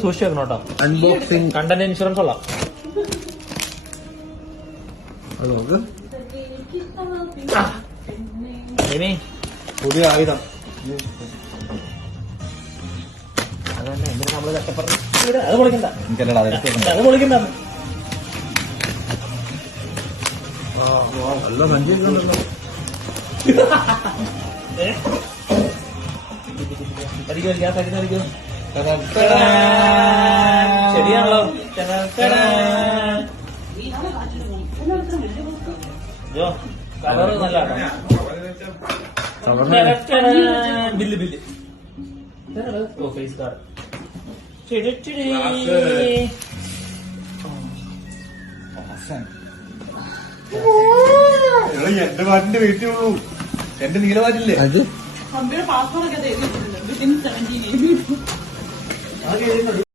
സൂക്ഷിച്ചു വെക്കണം കേട്ടോ. അൺബോക്സിംഗ് കണ്ടന്റ് ഇൻഷുറൻസ് ഉള്ള ഇനി പുതിയ ആയുധം. അതന്നെ എന്തിനാ നമ്മള് കഷ്ടപ്പെടുന്നത്? അത് പൊളിക്കണ്ട, അത് പൊളിക്കണ്ട. നല്ല സഞ്ചരിക്കുന്നുണ്ടല്ലോ. ശരിയാണല്ലോ. കളറ് നല്ല ബില്ല് ബില്ല് ഫേസ് കാർഡ്. എന്റെ പാട്ടിന്റെ വെയിറ്റേ ഉള്ളൂ. എന്റെ നീലവാറ്റില്ലേ അത് പാസ്പോർട്ടൊക്കെ